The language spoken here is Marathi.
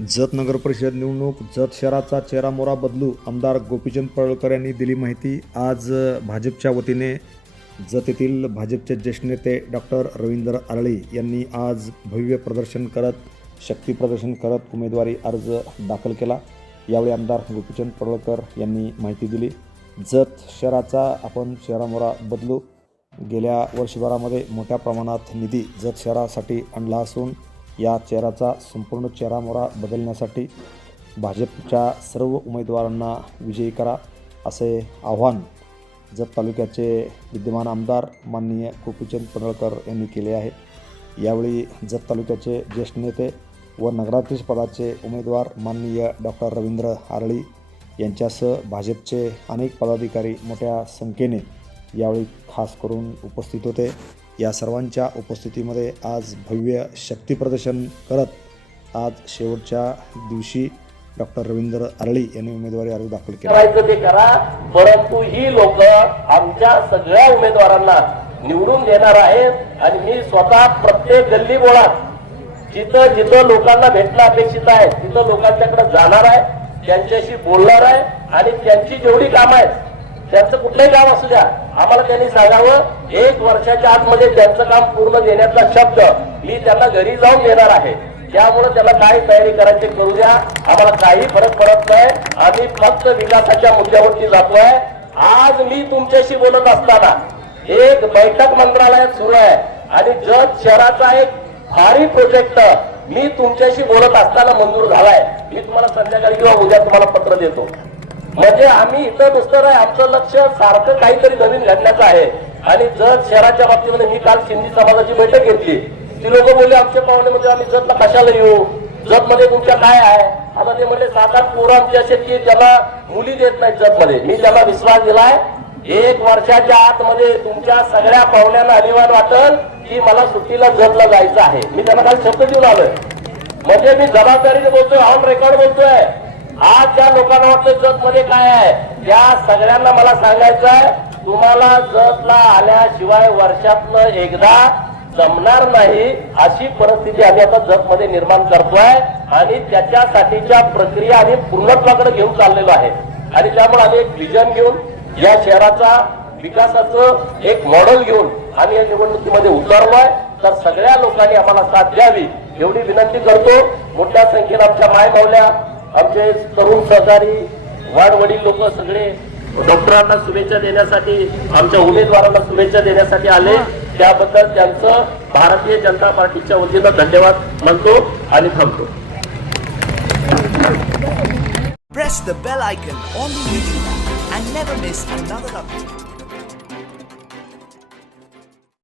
जत नगर परिषद निवडणूक जत शहराचा चेहरा मोरा बदलू आमदार गोपीचंद पडळकर यांनी दिली माहिती. आज भाजपच्या वतीने जत येथील भाजपचे ज्येष्ठ नेते डॉक्टर रवींद्र आरळे यांनी आज भव्य प्रदर्शन करत शक्ती प्रदर्शन करत उमेदवारी अर्ज दाखल केला. यावेळी आमदार गोपीचंद पडळकर यांनी माहिती दिली. जत शहराचा आपण चेहरामोरा बदलू. गेल्या वर्षभरामध्ये मोठ्या प्रमाणात निधी जत शहरासाठी आणला असून या चेहऱ्याचा संपूर्ण चेहरामोरा बदलण्यासाठी भाजपच्या सर्व उमेदवारांना विजयी करा असे आव्हान जत तालुक्याचे विद्यमान आमदार माननीय गोपीचंद पडळकर यांनी केले आहे. यावेळी जत तालुक्याचे ज्येष्ठ नेते व नगराध्यक्ष पदाचे उमेदवार माननीय डॉक्टर रवींद्र आरळी यांच्यासह भाजपचे अनेक पदाधिकारी मोठ्या संख्येने यावेळी खास करून उपस्थित होते. या सर्वांच्या उपस्थितीमध्ये आज भव्य शक्ती प्रदर्शन करत आज शेवटच्या दिवशी डॉक्टर रवींद्र आरळी यांनी उमेदवारी अर्ज दाखल केला. करायचं ते करा परंतु ही लोक आमच्या सगळ्या उमेदवारांना निवडून देणार आहेत आणि मी स्वतः प्रत्येक गल्ली बोळात जिथं जिथं लोकांना भेटणं अपेक्षित आहे तिथं लोकांच्याकडे जाणार आहे त्यांच्याशी बोलणार आहे आणि त्यांची जेवढी कामं आहेत त्यांचं कुठलंही काम असू द्या. आम्हाला त्यांनी सांगावं एक वर्षाच्या आतमध्ये त्यांचं काम पूर्ण देण्याचा शब्द मी त्यांना घरी जाऊन देणार आहे. त्यामुळे त्याला काय तयारी करायची करू द्या. आम्हाला काही फरक पडत नाही. आम्ही फक्त विकासाच्या मुद्द्यावरती जातोय. आज मी तुमच्याशी बोलत असताना एक बैठक मंत्रालयात सुरू आहे. आणि जत शहराचा एक भारी प्रोजेक्ट मी तुमच्याशी बोलत असताना मंजूर झालाय. मी तुम्हाला संध्याकाळी किंवा उद्या तुम्हाला पत्र देतो. म्हणजे आम्ही इथं नुसतं नाही आमचं लक्ष सारखं काहीतरी नवीन घडण्याचं आहे. आणि जत शहराच्या बाबतीमध्ये मी काल सिंधी समाजाची बैठक घेतली. ती लोक बोलले आमच्या पाहुणे म्हणजे आम्ही जतला कशाला येऊ? जत मध्ये तुमच्या काय आहे? आता ते म्हणजे सात आठ पोरं आमची असे की ज्याला मुली देत नाहीत जत मध्ये मी त्याला विश्वास दिलाय एक वर्षाच्या आतमध्ये तुमच्या सगळ्या पाहुण्यांना अनिवार्य वाटल की मला सुट्टीला जतला जायचं आहे. मी त्यांना काल शब्द देऊन आलोय. म्हणजे मी जबाबदारीने बोलतोय ऑन रेकॉर्ड बोलतोय. आज ज्या लोकांना वाटतं जत मध्ये काय आहे त्या सगळ्यांना मला सांगायचं आहे तुम्हाला जतला आल्याशिवाय वर्षातनं एकदा जमणार नाही अशी परिस्थिती आम्ही आता जत मध्ये निर्माण करतोय आणि त्याच्यासाठीच्या प्रक्रिया आम्ही पूर्णत्वाकडे घेऊन चाललेलो आहे. आणि त्यामुळे आम्ही एक विजन घेऊन या शहराचा विकासाचं एक मॉडेल घेऊन आम्ही या निवडणुकीमध्ये उतरलोय. तर सगळ्या लोकांनी आम्हाला साथ द्यावी एवढी विनंती करतो. मोठ्या संख्येनं आमच्या मायमावल्या आमचे तरुण सहकारी वाढ वडील लोक सगळे डॉक्टरांना शुभेच्छा देण्यासाठी आमच्या उमेदवारांना शुभेच्छा देण्यासाठी आले. त्याबद्दल त्यांचं भारतीय जनता पार्टीच्या वतीनं धन्यवाद म्हणतो आणि थांबतो. Press the bell icon on the YouTube app and never miss another update.